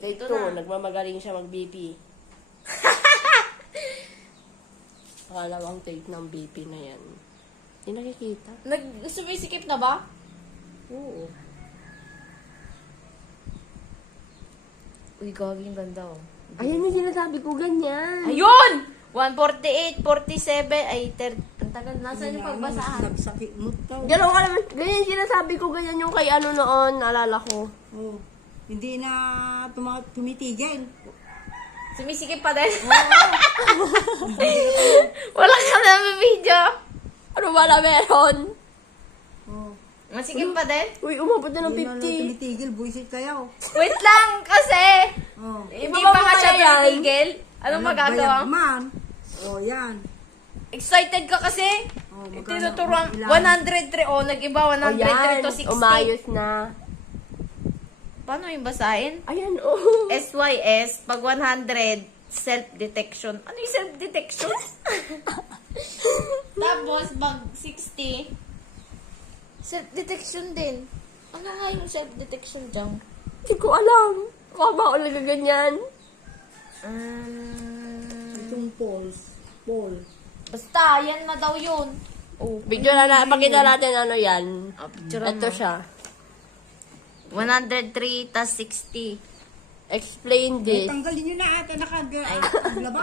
Take Ito 2, na. nagmamagaling siya mag-BP. Pakalawang take ng BP na yan. Hindi nakikita. Sumisikip na ba? Oo. Uy, gaging ganda oh. Ayan yung sinasabi ko, ganyan. Ayun! 148, 47, ay 30. Ang tagal. Nasaan yung pagbasahan? Nagsakit mo daw. Gano'n ka naman. Ganyan yung sinasabi ko, ganyan yung kay ano noon, naalala ko. Oh. Hindi na tumitigil. Sumisikip pa din. Wala ka na video. Ano ba na meron? Oh. Masikip pa din? Uy, umabot na ng Hindi na 50. tumitigil. Buisit kayo. Wait lang, kasi Oh. hindi Ibaba pa nga mo siya kaya yan? tumitigil. Anong magagawa? Bayad man. Oh, yan. Excited ka kasi. Oh, magkano? Tinuturuan. Ilan? 103, oh, nag-iba. O 103 yan, to 60. umayos na. Paano yung basahin? Ayan, oh. SYS, pag 100, self-detection. Ano yung self-detection? Tapos, pag 60, self-detection din. Ano nga yung self-detection dyan? Hindi ko alam. Baka ba ako nagaganyan? Itong poles. Pole. Basta, yan na daw yun. Oh, video na pakita natin ano yan. Picture Ito siya. 103 tas 60. Explain this. Tanggalin nyo na ata nakaglaba.